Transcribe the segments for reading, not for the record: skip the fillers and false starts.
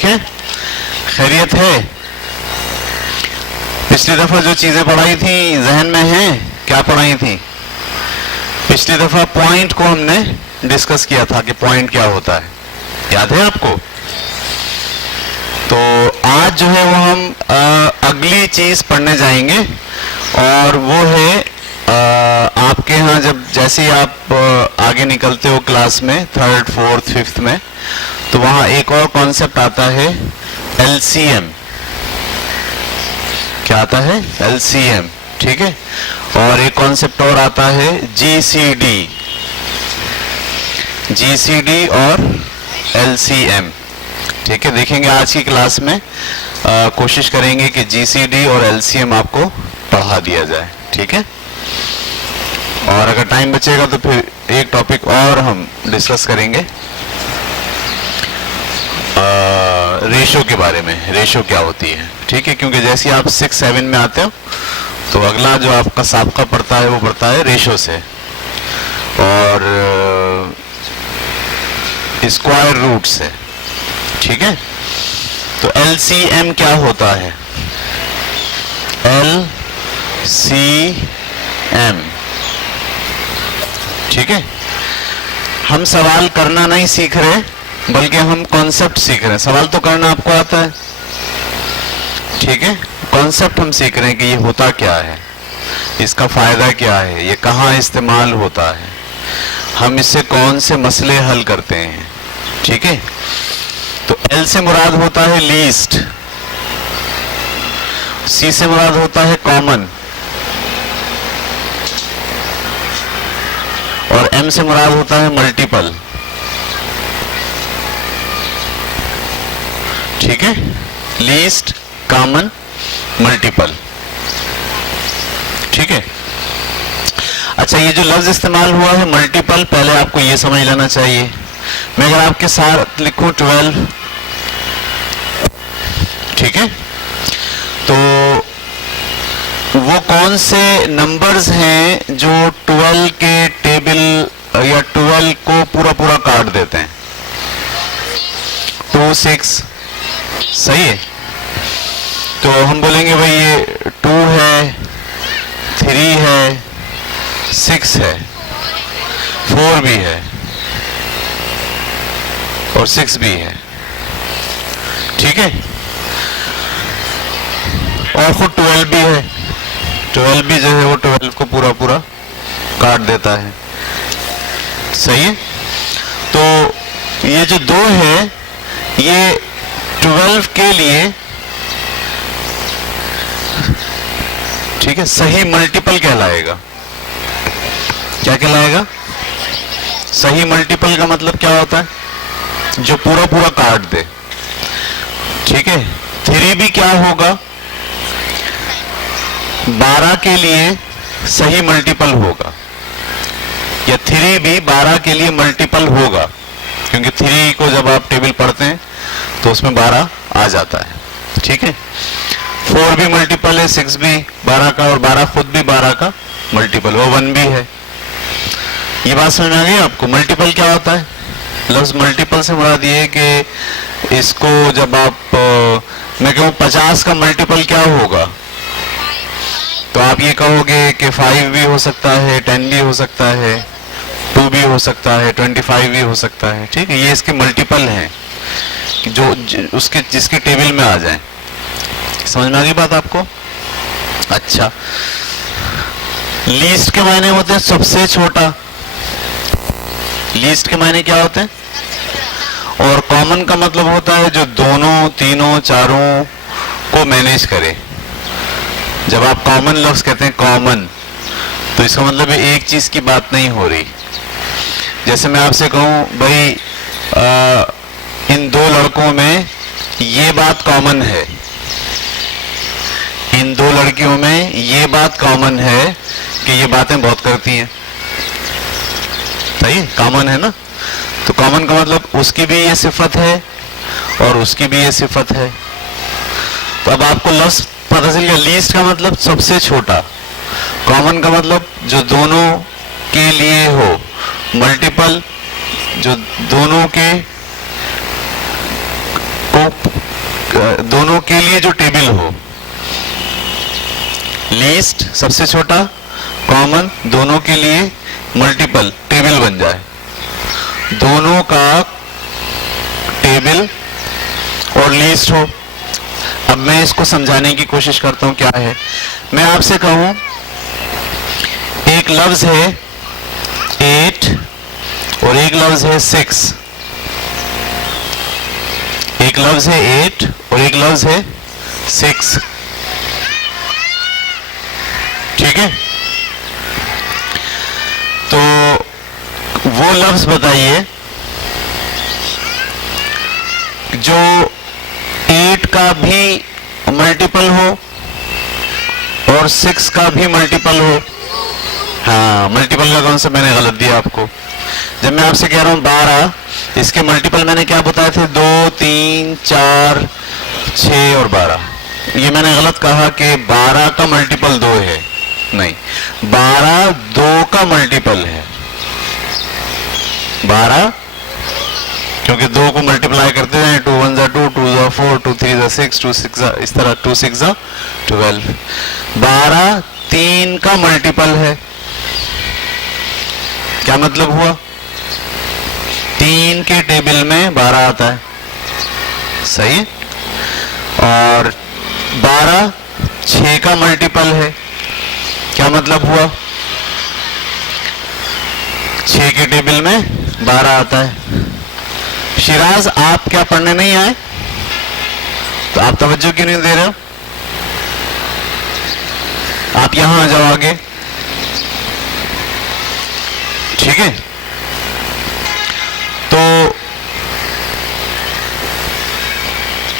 ठीक है, खैरियत है। पिछली दफा जो चीजें पढ़ाई थी जहन में है? क्या पढ़ाई थी पिछली दफा? पॉइंट को हमने डिस्कस किया था कि पॉइंट क्या होता है, याद है आपको? तो आज जो है वो हम अगली चीज पढ़ने जाएंगे और वो है आपके यहाँ जब जैसे ही आप आगे निकलते हो क्लास में, थर्ड फोर्थ फिफ्थ में, तो वहां एक और कॉन्सेप्ट आता है LCM। क्या आता है? LCM, ठीक है। और एक कॉन्सेप्ट और आता है GCD और LCM, ठीक है। देखेंगे आज की क्लास में, कोशिश करेंगे कि GCD और LCM आपको पढ़ा दिया जाए, ठीक है। और अगर टाइम बचेगा तो फिर एक टॉपिक और हम डिस्कस करेंगे रेशो के बारे में, रेशो क्या होती है, ठीक है। क्योंकि जैसे आप 6-7 में आते हो तो अगला जो आपका साबका पड़ता है वो पड़ता है रेशो से और स्क्वायर रूट से, ठीक है। तो LCM क्या होता है? LCM, ठीक है। हम सवाल करना नहीं सीख रहे बल्कि हम कॉन्सेप्ट सीख रहे हैं। सवाल तो करना आपको आता है, ठीक है। कॉन्सेप्ट हम सीख रहे हैं कि ये होता क्या है, इसका फायदा क्या है, ये कहाँ इस्तेमाल होता है, हम इससे कौन से मसले हल करते हैं, ठीक है। तो L से मुराद होता है लीस्ट, C से मुराद होता है कॉमन और M से मुराद होता है मल्टीपल, ठीक है। लीस्ट, कॉमन, मल्टीपल, ठीक है। अच्छा, ये जो लफ्ज इस्तेमाल हुआ है मल्टीपल, पहले आपको ये समझ लेना चाहिए। मैं अगर आपके साथ लिखूं 12, ठीक है, तो वो कौन से नंबर्स हैं जो 12 के टेबल या 12 को पूरा पूरा काट देते हैं? 2, 6, सही है। तो हम बोलेंगे भाई ये 2 है, 3 है, 6 है, 4 भी है और 6 भी है, ठीक है। और खुद 12 भी है, 12 भी जो है वो 12 को पूरा पूरा काट देता है, सही है। तो ये जो 2 है ये 12 के लिए, ठीक है, सही मल्टीपल कहलाएगा। क्या कहलाएगा? सही मल्टीपल का मतलब क्या होता है? जो पूरा पूरा काट दे, ठीक है। 3 भी क्या होगा? 12 के लिए सही मल्टीपल होगा, या 3 भी 12 के लिए मल्टीपल होगा, क्योंकि 3 को जब आप टेबल पढ़ते हैं तो उसमें 12 आ जाता है, ठीक है। 4 भी मल्टीपल है, 6 भी 12 का और 12 खुद भी 12 का मल्टीपल, वो 1 भी है। ये बात समझ में आ गई आपको? मल्टीपल क्या होता है? लफ्ज मल्टीपल से मुराद ये है कि इसको जब आप मैं कहूँ 50 का मल्टीपल क्या होगा, तो आप ये कहोगे कि 5 भी हो सकता है, 10 भी हो सकता है, 2 भी हो सकता है, 25 भी हो सकता है, ठीक है। ये इसके मल्टीपल हैं जो उसके जिसके टेबल में आ जाए। समझ में आ गई बात आपको? अच्छा, लीस्ट के मायने होते हैं सबसे छोटा। लीस्ट के मायने क्या होते हैं? और कॉमन का मतलब होता है जो दोनों, तीनों, चारों को मैनेज करे। जब आप कॉमन लफ्ज कहते हैं कॉमन, तो इसका मतलब एक चीज की बात नहीं हो रही। जैसे मैं आपसे कहूं भाई इन 2 लड़कों में ये बात कॉमन है, इन 2 लड़कियों में ये बात कॉमन है कि ये बातें बहुत करती हैं, सही, कॉमन है ना। तो कॉमन का मतलब उसकी भी ये सिफत है और उसकी भी ये सिफत है। तो अब आपको लफ्ज पता चल गया। लीस्ट का मतलब सबसे छोटा, कॉमन का मतलब जो दोनों के लिए हो, मल्टीपल जो दोनों के को दोनों के लिए जो टेबल हो, लीस्ट सबसे छोटा, कॉमन दोनों के लिए मल्टीपल टेबल बन जाए, दोनों का टेबल और लीस्ट हो। अब मैं इसको समझाने की कोशिश करता हूं क्या है। मैं आपसे कहूं एक लफ्ज है 8 और एक लफ्ज है 6, एक लफ्ज है 8 और एक लफ्ज है 6, ठीक है। तो वो लफ्ज बताइए जो 8 का भी मल्टीपल हो और 6 का भी मल्टीपल हो। हाँ, मल्टीपल का कौन सा मैंने गलत दिया आपको। जब मैं आपसे कह रहा हूं 12, इसके मल्टीपल मैंने क्या बताए थे, 2, 3, 4, 6 और 12। ये मैंने गलत कहा कि 12 का मल्टीपल 2 है, नहीं, 12 2 का मल्टीपल है। 12 क्योंकि 2 को मल्टीप्लाई करते हैं, 2 1 जा 2, 2 जा 4, 2 3 जा 6, 2 6 जा, इस तरह 2 6 जा 12। 12 3 का मल्टीपल है। क्या मतलब हुआ, 3 के टेबल में 12 आता है, सही। और 12 6 का मल्टीपल है, क्या मतलब हुआ, 6 के टेबल में 12 आता है। शिराज, आप क्या पढ़ने नहीं आए, तो आप तवज्जो क्यों नहीं दे रहे हो? आप यहां आ जाओ आगे, ठीक है। तो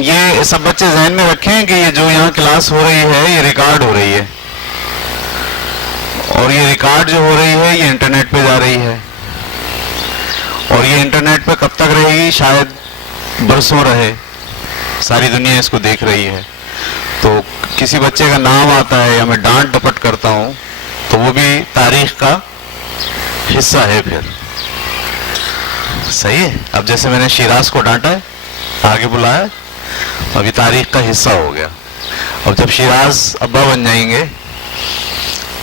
ये सब बच्चे ध्यान में रखें कि ये जो यहां क्लास हो रही है ये रिकॉर्ड हो रही है, और ये रिकॉर्ड जो हो रही है ये इंटरनेट पे जा रही है, और ये इंटरनेट पे कब तक रहेगी, शायद बरसों रहे, सारी दुनिया इसको देख रही है। तो किसी बच्चे का नाम आता है या मैं डांट डपट करता हूं तो वो भी तारीख का हिस्सा है फिर, सही है। अब जैसे मैंने शिराज को डांटा है, आगे बुलाया, अभी तारीख का हिस्सा हो गया। और जब शिराज अब्बा बन जाएंगे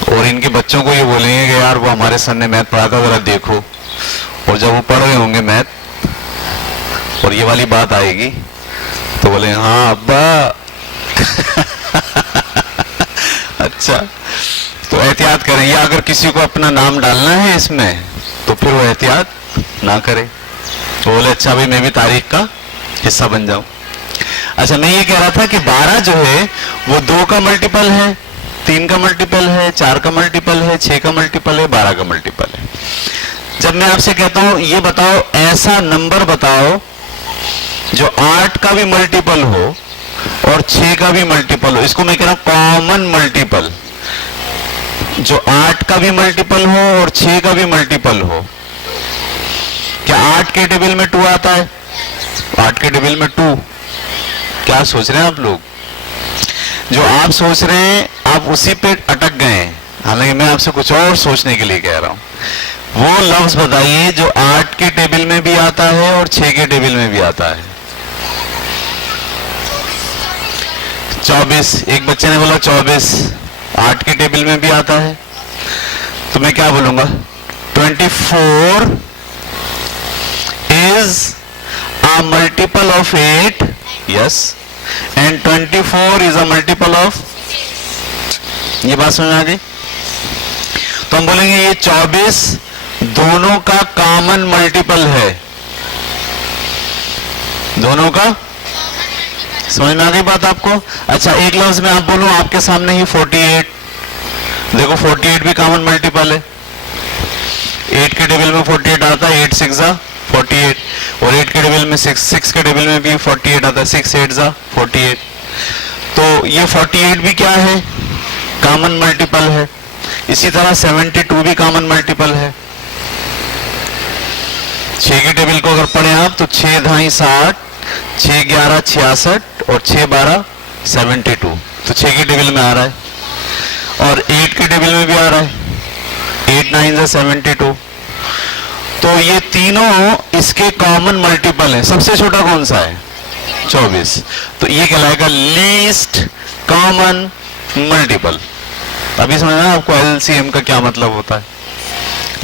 और इनके बच्चों को ये बोलेंगे कि यार वो हमारे सर ने मैथ पढ़ा था, जरा देखो, और जब वो पढ़ रहे होंगे मैथ और ये वाली बात आएगी तो बोले हाँ अब्बा अच्छा। तो एहतियात करें, या अगर किसी को अपना नाम डालना है इसमें तो फिर वो एहतियात ना करे, तो बोले अच्छा भाई मैं भी तारीख का हिस्सा बन जाऊं। अच्छा, मैं ये कह रहा था कि 12 जो है वो 2 का मल्टीपल है, 3 का मल्टीपल है, 4 का मल्टीपल है, 6 का मल्टीपल है, 12 का मल्टीपल है। जब मैं आपसे कहता हूं ये बताओ ऐसा नंबर बताओ जो 8 का भी मल्टीपल हो और 6 का भी मल्टीपल हो, इसको मैं कह रहा हूं कॉमन मल्टीपल, जो 8 का भी मल्टीपल हो और 6 का भी मल्टीपल हो। क्या 8 के टेबल में 2 आता है? 8 के टेबल में 2। क्या सोच रहे हैं आप लोग? जो आप सोच रहे हैं आप उसी पे अटक गए हैं, हालांकि मैं आपसे कुछ और सोचने के लिए कह रहा हूं। वो लफ्ज बताइए जो 8 के टेबल में भी आता है और 6 के टेबल में भी आता है। 24, एक बच्चे ने बोला 24 8 के टेबल में भी आता है, तो मैं क्या बोलूंगा, 24 is a multiple of 8, yes, and 24 is a multiple of, ये बात समझ आ गई? तो हम बोलेंगे ये 24 दोनों का कॉमन मल्टीपल है, दोनों का, समझ में आ गई बात आपको? अच्छा, एक लफ्ज में आप बोलूं आपके सामने ही 48, देखो 48 भी कॉमन मल्टीपल है, 8 के टेबल में 48 आता है, 8 6 जा 48, और 8 के टेबल में 6 के टेबल में भी 48 आता है, 6 8 जा 48। तो ये 48 भी क्या है, कॉमन मल्टीपल है। इसी तरह 72 भी कॉमन मल्टीपल है। 6 के टेबल को अगर पढ़े आप तो 6 धाई 60, 6 11 66 और 6 12 72, तो 6 के टेबल में आ रहा है, और 8 के टेबल में भी आ रहा है, 8 9 जा 72। तो ये तीनों इसके कॉमन मल्टीपल है। सबसे छोटा कौन सा है? 24। तो ये कहलाएगा लीस्ट कॉमन मल्टीपल। अभी समझना आपको एलसीएम का क्या मतलब होता है,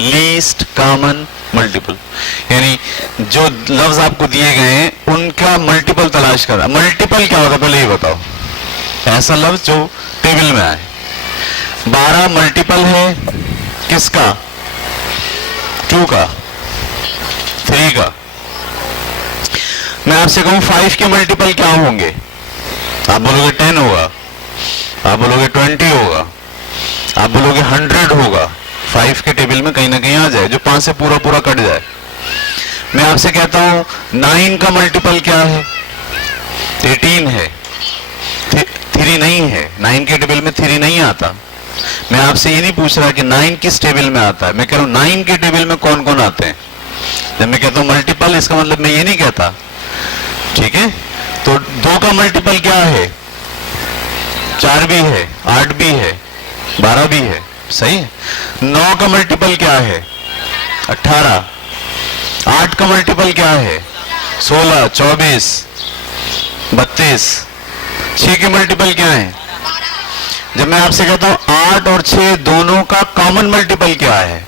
लीस्ट कॉमन मल्टीपल, यानी जो लफ्ज आपको दिए गए हैं उनका मल्टीपल तलाश करना। मल्टीपल क्या होता है पहले ये बताओ, ऐसा लफ्ज जो टेबल में आए। 12 मल्टीपल है किसका, 2 का, 3 का। मैं आपसे कहूं 5 के मल्टीपल क्या होंगे, आप बोलोगे 10 होगा, आप बोलोगे 20 होगा, आप बोलोगे 100 होगा। 5 के टेबल में कहीं ना कहीं आ जाए जो 5 से पूरा पूरा कट जाए। मैं आपसे कहता हूं 9 का मल्टीपल क्या है, 18 है, 3 नहीं है, 9 के टेबल में 3 नहीं आता। मैं आपसे ये नहीं पूछ रहा कि 9 किस टेबल में आता है, मैं कह रहा हूं 9 के टेबल में कौन कौन आते हैं। जब मैं कहता हूं मल्टीपल, इसका मतलब मैं ये नहीं कहता, ठीक है। तो 2 का मल्टीपल क्या है, 4 भी है, 8 भी है, 12 भी है, सही है। 9 का मल्टीपल क्या है, 18। 8 का मल्टीपल क्या है, 16, 24, 32। 6 के मल्टीपल क्या है। जब मैं आपसे कहता हूं 8 और 6 दोनों का कॉमन मल्टीपल क्या है,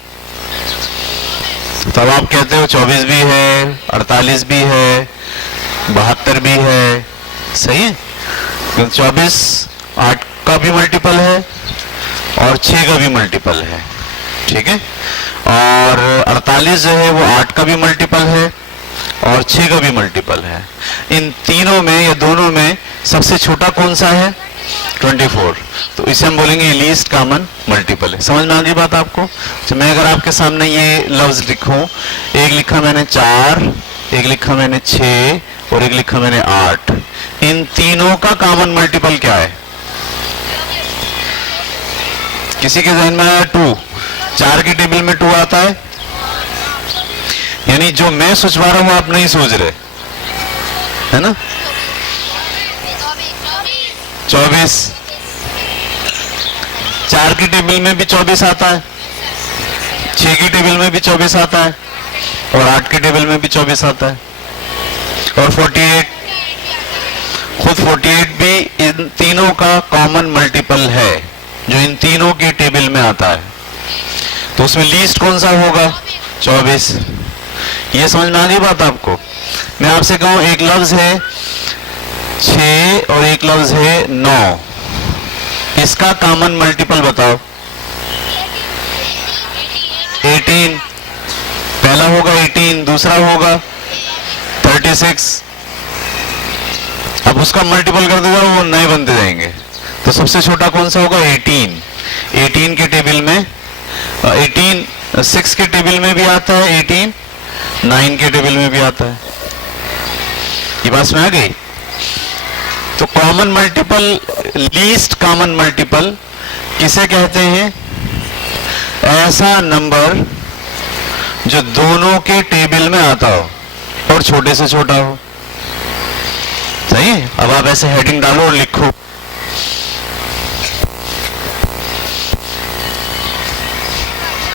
तब आप कहते हो 24 भी है, 48 भी है, 72 भी है, सही है। 24 8 का भी मल्टीपल है और 6 का भी मल्टीपल है, ठीक है। और 48 जो है वो 8 का भी मल्टीपल है और 6 का भी मल्टीपल है। इन तीनों में या दोनों में सबसे छोटा कौन सा है, 24। तो इसे हम बोलेंगे लीस्ट कॉमन मल्टीपल है। समझ में आ गई बात आपको। तो मैं अगर आपके सामने ये लफ्ज लिखूं, एक लिखा मैंने 4, एक लिखा मैंने 6 और एक लिखा मैंने 8, इन तीनों का कॉमन मल्टीपल क्या है। किसी के जहन में आया 2, 4 के टेबल में 2 आता है, यानी जो मैं सोचवा रहा हूं आप नहीं सोच रहे, है ना। 24, 4 की टेबल में भी 24 आता है, 6 की टेबल में भी 24 आता है और 8 की टेबल में भी 24 आता है। और 48, खुद 48 भी इन तीनों का कॉमन मल्टीपल है जो इन तीनों के टेबल में आता है। तो उसमें लीस्ट कौन सा होगा, 24। ये समझ में आ गई बात आपको। मैं आपसे कहूं एक लफ्ज है 6 और एक लफ्ज है 9, इसका कॉमन मल्टीपल बताओ। 18, पहला होगा 18, दूसरा होगा 36। अब उसका मल्टीपल करते जाओ वो नए बनते जाएंगे। तो सबसे छोटा कौन सा होगा, 18। 18 के टेबल में 18 6 के टेबल में भी आता है 18, 9 के टेबल में भी आता है। ये बात में आ गई। तो common multiple, least common multiple किसे कहते हैं, ऐसा नंबर जो दोनों के टेबल में आता हो और छोटे से छोटा हो, सही है। अब आप ऐसे हेडिंग डालो और लिखो